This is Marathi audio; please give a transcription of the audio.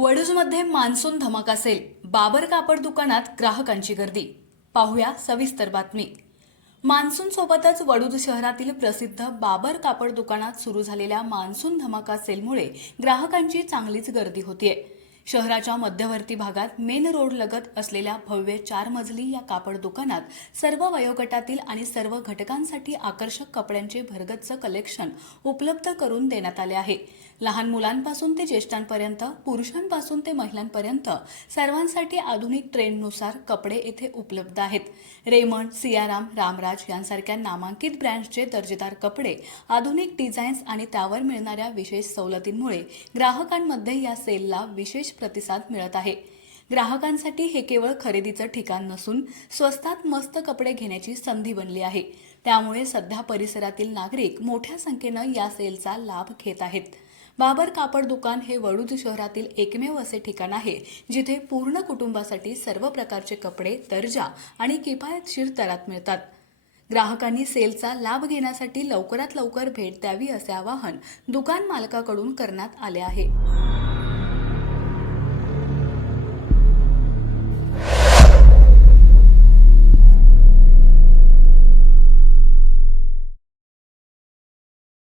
वडूजमध्ये मान्सून धमाका सेल, बाबर कापड दुकानात ग्राहकांची गर्दी. पाहूया सविस्तर बातमी. मान्सून सोबतच वडूज शहरातील प्रसिद्ध बाबर कापड दुकानात सुरू झालेल्या मान्सून धमाका सेलमुळे ग्राहकांची चांगलीच गर्दी होतीये. शहराच्या मध्यवर्ती भागात मेन रोड लगत असलेल्या भव्य 4 मजली या कापड दुकानात सर्व वयोगटातील आणि सर्व घटकांसाठी आकर्षक कपड्यांचे भरगच्च कलेक्शन उपलब्ध करून देण्यात आले आहे. लहान मुलांपासून ते ज्येष्ठांपर्यंत, पुरुषांपासून ते महिलांपर्यंत सर्वांसाठी आधुनिक ट्रेंडनुसार कपडे येथे उपलब्ध आहेत. रेमंड, सियाराम, रामराज यांसारख्या नामांकित ब्रँड्सचे दर्जेदार कपडे, आधुनिक डिझाईन्स आणि त्यावर मिळणाऱ्या विशेष सवलतींमुळे ग्राहकांमध्ये या सेलला विशेष प्रतिसाद मिळत आहे. ग्राहकांसाठी हे केवळ खरेदीचं ठिकाण नसून स्वस्तात मस्त कपडे घेण्याची संधी बनली आहे. त्यामुळे सध्या परिसरातील नागरिक मोठ्या संख्येनं या सेलचा लाभ घेत आहेत. बाबर कापड दुकान हे वडूज शहरातील एकमेव असे ठिकाण आहे जिथे पूर्ण कुटुंबासाठी सर्व प्रकारचे कपडे दर्जा आणि किफायतशीर दरात मिळतात. ग्राहकांनी सेलचा लाभ घेण्यासाठी लवकरात लवकर भेट द्यावी असे आवाहन दुकान मालकाकडून करण्यात आले आहे.